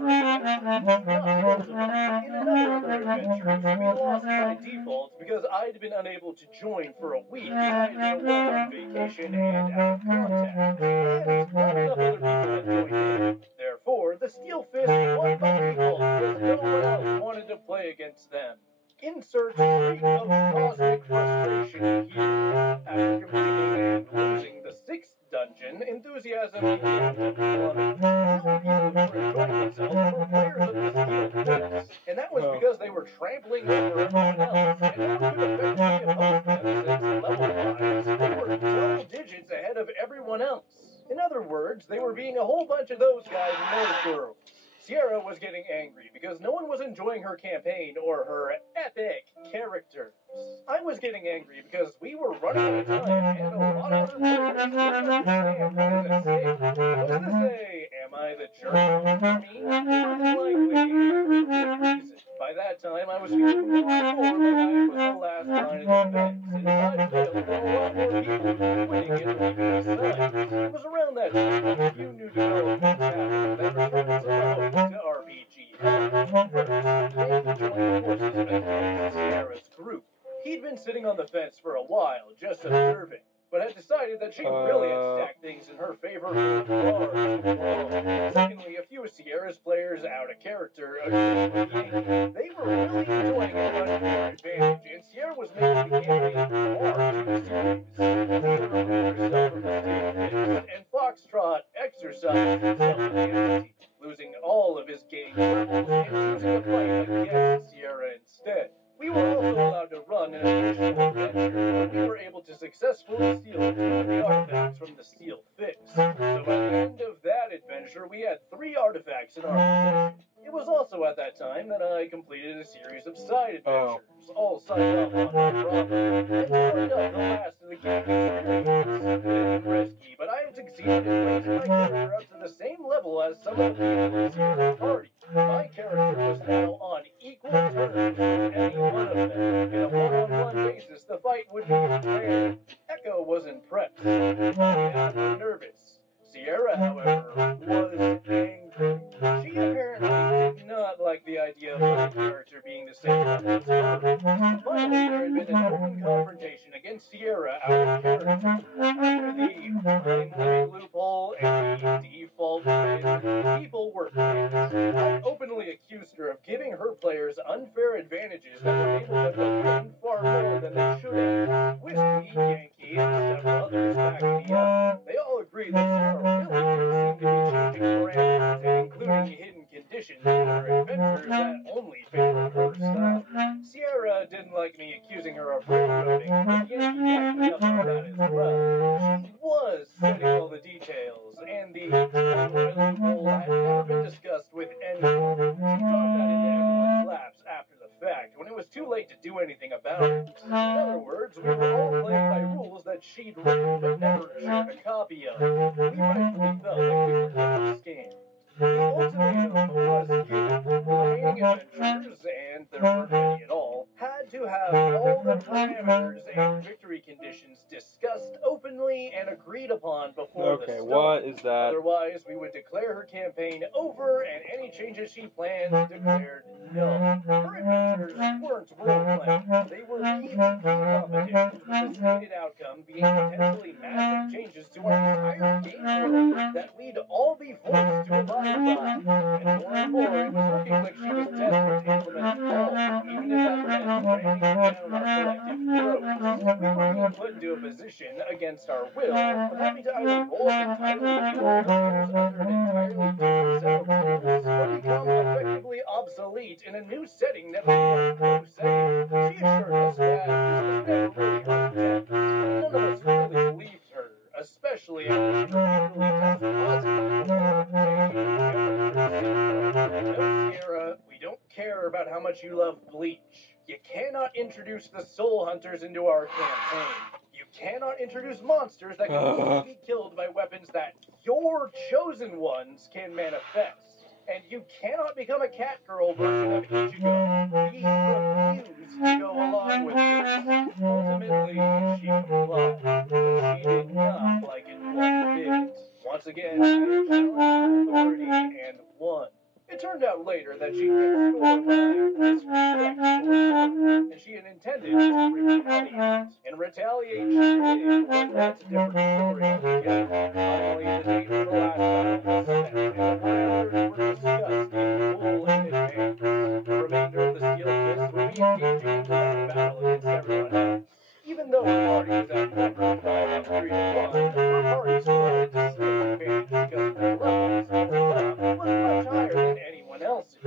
of her adventures, we lost by default because I'd been unable to join for a week. I'd been away on vacation and out of contact, and not enough other people had joined in. Therefore, the Steel Fist won by default because no one else wanted to play against them. Insert streak of cosmic frustration here. After completing and losing the 6th dungeon, enthusiasm began to plummet. The only people who were enjoying themselves were players of the Steel Fist, and that was because they were trampling over everyone else, and no one could effectively oppose them since level-wise, they were double digits ahead of everyone else. In other words, they were being a whole bunch of those guys and those girls. Sierra was getting angry because no one was enjoying her campaign or her epic characters. I was getting angry because we were running out of time and a lot of other players didn't understand what was at stake. What's to say, am I the jerk for me? More than likely, for good reason. By that time, I was feeling more and more like I was the last line of defense, and if I failed, then a lot more people would be winning and leaving the site. It was around that time that a few new developments happened that returned some hope to RPG. First, Dave joined forces against Sierra's group. He'd been sitting on the fence for a while, just observing, but had decided that she really had stacked things in her favor for Secondly, a few of Sierra's players out of character agreed with me. They were really enjoying it running their advantage, and Sierra was making the campaign far too serious. Sierra removed herself from the Steel Fist, and Foxtrot exercised himself in the entity, losing all of his game levels and choosing to fight against Sierra instead. We were also allowed to run an additional adventure where we were able to successfully steal 2 of the artifacts from the Steel Fist. So at the end of that adventure, sure we had 3 artifacts in our possession. It was also at that time that I completed a series of side adventures, all signed up on my problem. It turned up the last of the game experience. Bit risky, but I had succeeded in raising my character up to the same level as some of the people in Sierra's party. My character was now on equal terms with any one of them. In a one-on-one basis, the fight would be fair. Echo was impressed. I was nervous. Sierra, however, was angry. She apparently did not like the idea of my character being the same level as her. Finally, there had been an open confrontation against Sierra out of character. After the time limit loophole and the default win, people were pissed. I openly accused her of giving her players unfair advantages that enabled them to win far more than they should have. Whiskey, Yankee, and several others backed me up. They all agreed that Sierra really did seem to be changing parameters and including hidden conditions in her adventures that only favored her style. Sierra didn't like me accusing her of railroading, but Yankee backed me up on that as well. She was setting all the details, and the time loophole had never been discussed with anyone. She dropped that into everyone's laps after the fact, when it was too late to do anything about it. In other words, we were all playing by rules that she'd written but never shared a copy of. We rightfully felt like we were getting scammed. The ultimatum was given. The remaining adventures, and there weren't many at all, had to have all the parameters and victory conditions discussed openly and agreed upon before the start. Okay, what is that? Otherwise, we would declare her campaign over, and any changes she planned declared null. Her adventures weren't role-playing. They were PvP competitions, with the stated outcome being potentially massive changes to our entire game world that we'd all be forced to abide by. And more, it was looking like she was desperate to implement it all, even if that meant ramming down our collective throats. We were being put into a position, against our will, of having to either roll entirely new characters under an entirely different set of rules, or become effectively obsolete in a new setting that we had no say in. She assured us that this was never really her intent, but none of us really believed her, especially after she repeatedly tested positive No, Sierra, we don't care about how much you love Bleach. You cannot introduce the Soul Hunters into our campaign. You cannot introduce monsters that can only be killed by weapons that your chosen ones can manifest. And you cannot become a Catgirl version of Ichigo. We refuse to go along with this. Ultimately, she complied, but she did not like it one bit. Once again, I challenged authority and won. It turned out later that she'd been scorned by disrespect towards her, and she had intended to retaliate. And retaliate she did, but that's a different story altogether. Finally, the date for the last battle was set, and the parameters were discussed in full in advance. The remainder of the skill list would be engaging into that battle against everyone else. Even though her party was outnumbered by about 3 to 1, her party still had a distinct advantage because of their levels, and her level was much higher than anyone else's. The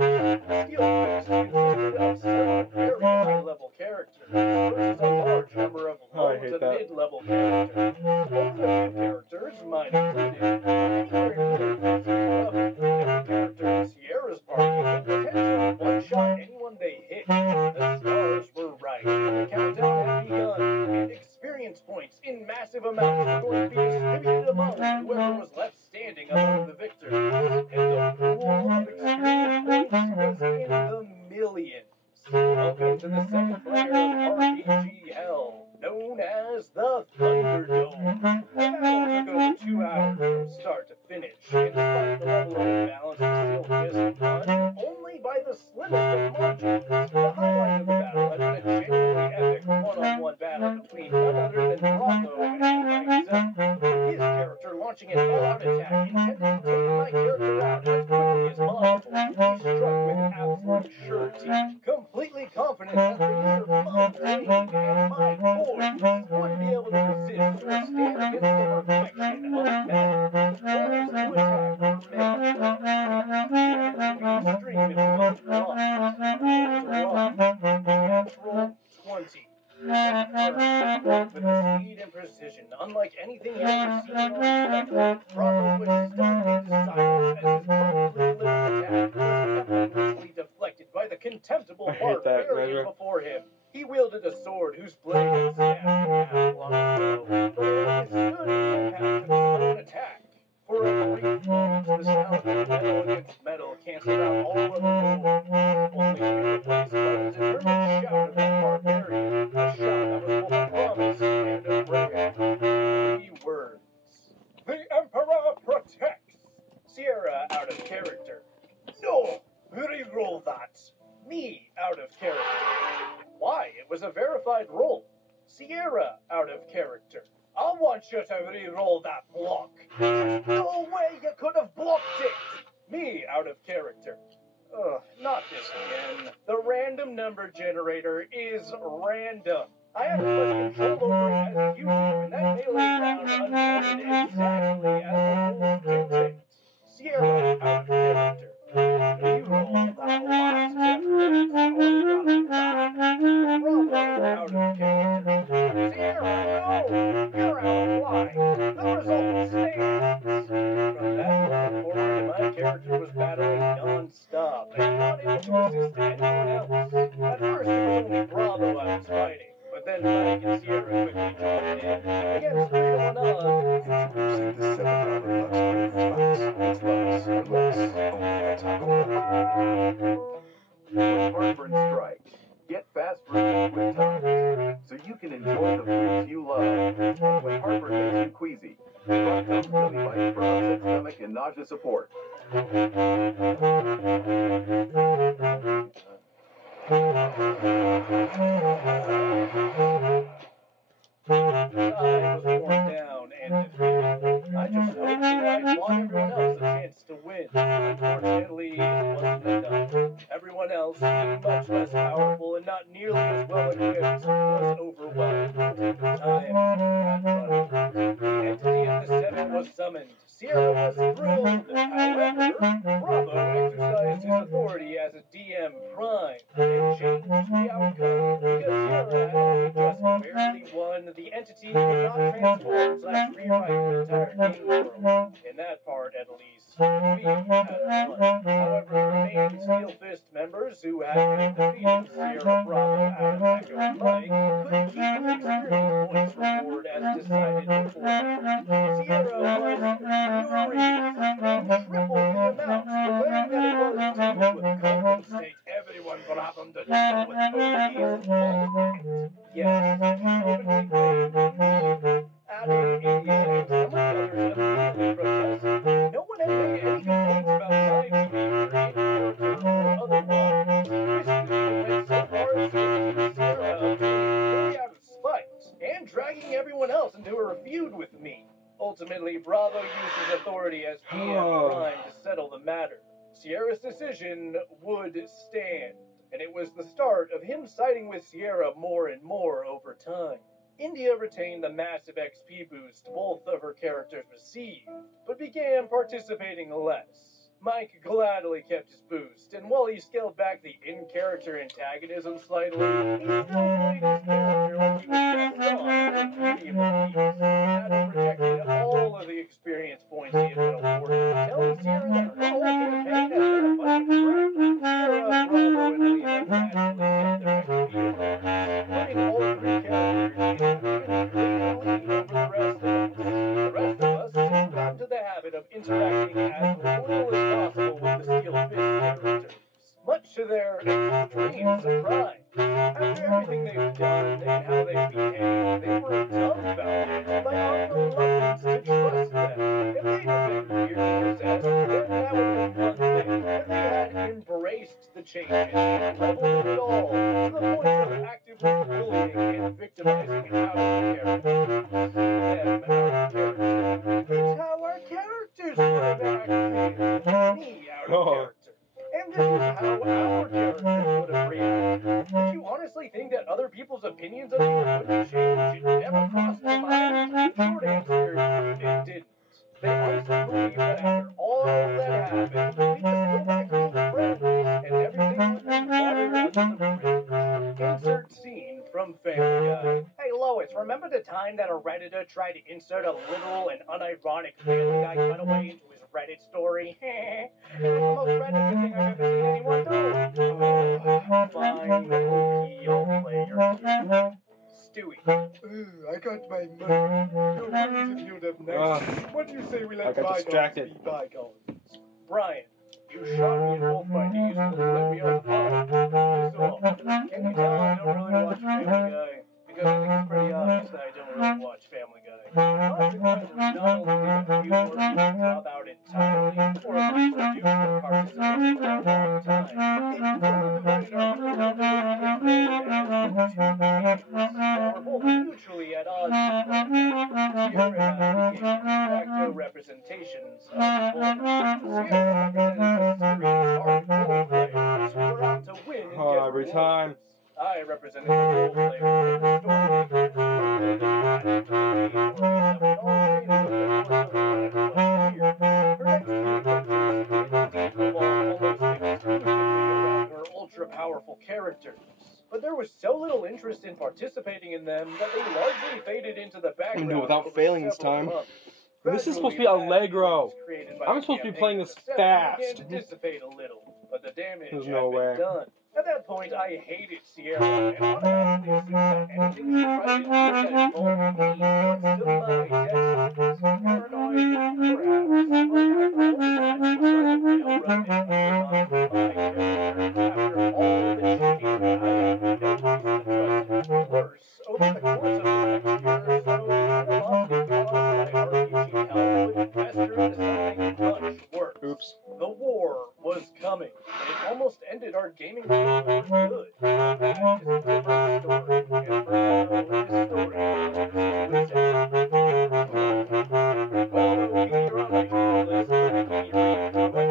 skill list consisted of several very high-level characters versus a large number of low to mid-level characters. Only a few characters, mine included, were anywhere near 15 level. Every character in Sierra's party could potentially one-shot anyone they hit. The stars were right, and the countdown had begun. And experience points in massive amounts were going to be distributed among whoever was left standing among the victors. And the pool of experience points was in the millions. Welcome to the second layer of RPG Hell, known as the Thunderdome. The battle took over 2 hours from start to finish, and despite the level of imbalance we still just won, only by the slimmest of margins. The highlight of the battle had been a genuinely epic one-on-one battle between none other than Bravo and myself. His character launching an all-out attack intended to take my character out as quickly as possible. He struck with an absolute surety, completely confident that the mere mother and my boys wouldn't be able to resist or stand against the perfection of that. Orders to attack were made. The extreme if you want to Natural 20. With a speed and precision unlike anything you ever seen or expected, Bravo was stunned into silence him. He wielded a sword whose blade had snapped in half long ago, but it withstood the impact of his own attack. For a brief moment, the sound of metal against metal canceled out all other noise, only to be replaced by the determined shout of that barbarian, a shout that was both a promise and a prayer. 3 words. The Emperor protects! Sierra out of character. No! Re-roll that. Me out of character. Why? It was a verified roll. Sierra out of character. I want you to re-roll that block. No way you could have blocked it! Me out of character. Ugh, not this again. The random number generator is random. I have as much control over it as you do, and that melee round unfolded exactly as the rules dictate. Sierra out of character. Re-roll that last Bravo out of character. Sierra, no! You're out of line. The result stands. From that moment forward, my character was battling non-stop and not able to assist anyone else. At first, it was only Bravo I was fighting, but then Mike and Sierra quickly joined in. Against 3-1 odds, Introducing the $7 Lux Breakers Box. It's Lux, or Lux, only at Taco. When heartburn strikes, get fast food with Tums, so you can enjoy the foods you love. And when heartburn makes you queasy, try Tums Gummy Bites for upset stomach and nausea support. I was worn down and defeated. I just hoped that I'd want everyone else a chance to win. Unfortunately, it wasn't enough. Everyone else, being much less powerful and not nearly as well equipped, was overwhelmed. Time had run. The entity of the 7 was summoned. Sierra was thrilled. However, Bravo exercised his authority as a DM Prime and changed the outcome. Because Sierra had only just barely won, the entity could not transform / rewrite the entire game world. In that part, at least, we had won. However, the remaining Steel Fist members who had defeated Sierra, Bravo, Adam, Echo, and Mike couldn't keep the experience points reward as decided before. Sierra was furious and tripled the amount, declaring that it was to compensate everyone for having to deal with Odie's bullshit. Yes, he openly blamed me. Adam, India, and some of the others immediately protested. No one had made any complaints about my behavior in character or otherwise. This even went so far as to accuse Sierra of doing it purely out of spite and dragging everyone else into a feud with me. Ultimately, Bravo used his authority as DM Prime to settle the matter. Sierra's decision would stand, and it was the start of him siding with Sierra more and more over time. India retained the massive XP boost both of her characters received, but began participating less. Mike gladly kept his boost, and while he scaled back the in-character antagonism slightly, he still played his character like he was best on for beauty of the beast. Adam rejected all of the experience points he had been awarded, telling Sierra that her whole campaign had been a bunch of crap. Sierra, Bravo, and Lena naturally kept their XP, putting all 3 characters in even greater lead over the rest of us. The rest of us soon got into the habit of interacting as little as possible with the Steel Fist characters, much to their extreme surprise. After everything they've done and how they've behaved, they were dumbfounded by our reluctance to trust them. If they had been weirdly possessed, then that would have been one thing, but they had embraced the changes and leveled it all, to the point of actively bullying and victimizing our characters. Them out of character. It's how our characters would have acted. Me out of character. And this is how our characters would have reacted. Did you honestly think that other people's opinions of you wouldn't change? It never crossed your mind? Short answer, it didn't. They honestly believe that after all that happened, we just go back to being friends, and everything would be water under the bridge. Insert scene from Family Guy. Hey Lois, remember the time that a Redditor tried to insert a literal and unironic Family Guy cutaway into his Reddit story? It was the most Reddit thing I've ever seen anyone do. Fine, okay, I'll play your kid. Stewie. I got my money. Your words have healed up nicely. What do you say we let bygones be bygones? Brian, you shot me in both my knees and then let me off fine. So, can you tell I don't really watch Family Guy? Because I think it's pretty obvious that I don't really watch Family Guy. Consequently, not only did a few more people drop out entirely, or at least reduce their participation for a long time, it further divided our group into two camps that were both mutually at odds with one another. Sierra and I became de facto representations of both. Sierra represented the serious hardcore players who were out to win and get every time. I represented the role players and the story makers who were building that we all created over the course of the last 20 years. Her next few adventures did indeed revolve almost exclusively around her ultra-powerful characters. But there was so little interest in participating in them that they largely faded into the background. I'm gonna do it without failing this time. Months. This is supposed to be Allegro. I'm supposed to be playing this fast. Began to dissipate a little, but the damage There's had no been way. done. At that point, I hated Sierra, and automatically assumed that anything she tried to do that involved me was to my detriment. Paranoid, perhaps, but after all that, she tried to railroad it under my character. After all the cheating, I had no reason to trust her. Worse, over the course of the next year or so, the animosity caused by RPG hell would fester into something much worse. Oops. The war was coming, and it almost ended our gaming career for good. That is a different story, and for now, this story belongs to its end. Well, you're on my short list, but immediately threw up a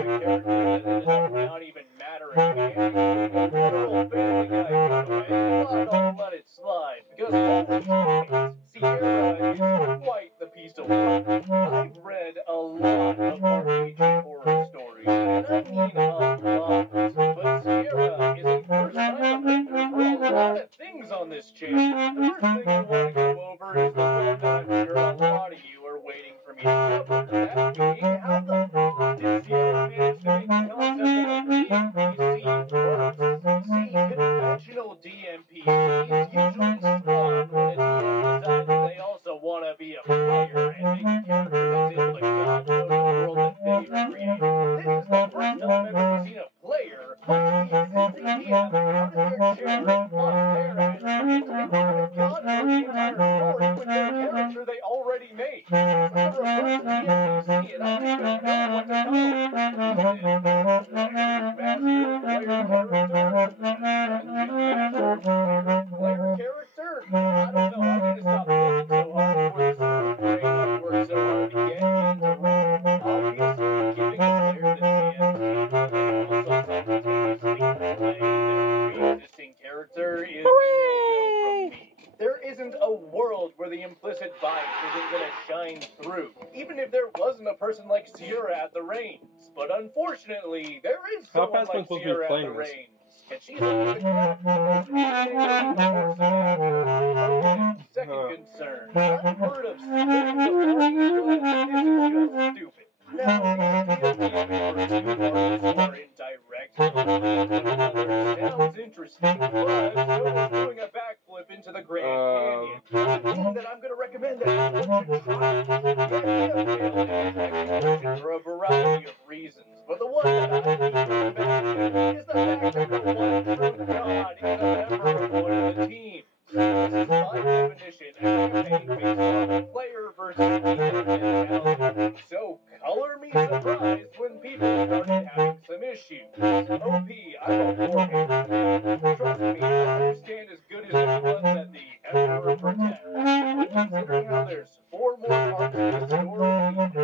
character that ended up not even mattering, and including a literal Family Guy cutaway. But I'll let it slide, because holy shit, Sierra is quite the piece of work. I've read a lot of RPG horror stories, and I mean a lot, but Sierra is a first-time offender for a lot of things on this channel. The first thing I want to go over is the one that I'm sure a lot of you are waiting for me to cover, that being how the fuck did Sierra manage to make the concept of a DMPC work? See, conventional DMPCs usually spawn when a DM decides that they also want to be a player and make a character that's able to god mode the world that they've created. This is the first time I've ever seen a player punch the existing DM out of their chair and off their ass and god mode the entire story with their character they already made. It's like a reverse DMPC and I don't even know what to call it. Player character? I don't know, I need to stop thinking so hard before this stupid brain I worked so hard to get into run. Obviously, giving a player the chance to also simultaneously play their pre-existing character is a no-go from me. There isn't a world where the implicit bias isn't going to shine through, even if there wasn't a person like Sierra at the reins. But unfortunately, there is How someone fast am I like supposed to be Sierra at the playing this? reins. And she's only the captain of second concern. I've heard of splitting the party, but this is just stupid. Now, the idea of DMing for two parties more in direct conflict with one another sounds interesting, but so is doing a backflip into the Grand Canyon. Doesn't mean that I'm going to recommend that anyone should try it. The idea failed in its execution for a variety of reasons, but the one that I keep coming back to is the fact that the one true god is a member of one of the teams. This is by definition a campaign based on player versus DM mentality. So color me surprised when people started having some issues. OP, I'm on board. Trust me, I understand as good as anyone that the Emperor protects. But considering how there's 4 more parts to the story,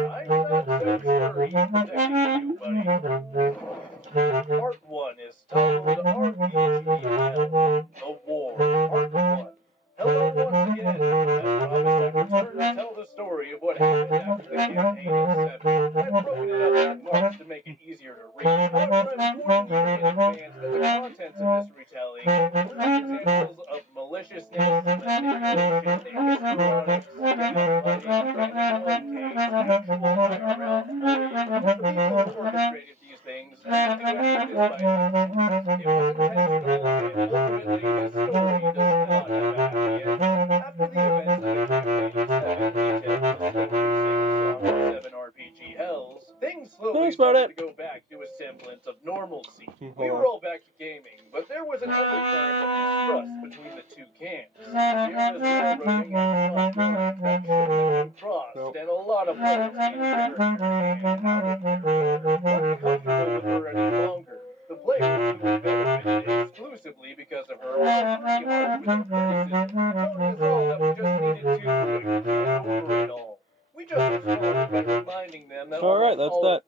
I'm not so sure he's protecting you, buddy. Part 1 is titled RPG Hell, The War, Part 1. Hello once again. As promised, I return to tell the story of what happened after the campaign is settled. I've broken it up in parts to make it easier to read. However, I'm warning you in advance that the contents of this retelling include examples of maliciousness, manipulation, histrionics, gaslighting, actual IRL bullying. The people who orchestrated these things, and to do this by accident. It was intentional, about it. To go back to a semblance of normalcy. We were all back to gaming, but there was an undercurrent of distrust between the two camps. There was railroading and trust, and a lot of loyalty and couldn't comfortable with her any longer. The players who benefited exclusively because of her were pretty hard with her criticism, telling us all that we just needed to get over it all. We just responded by reminding them that Alright, that's that.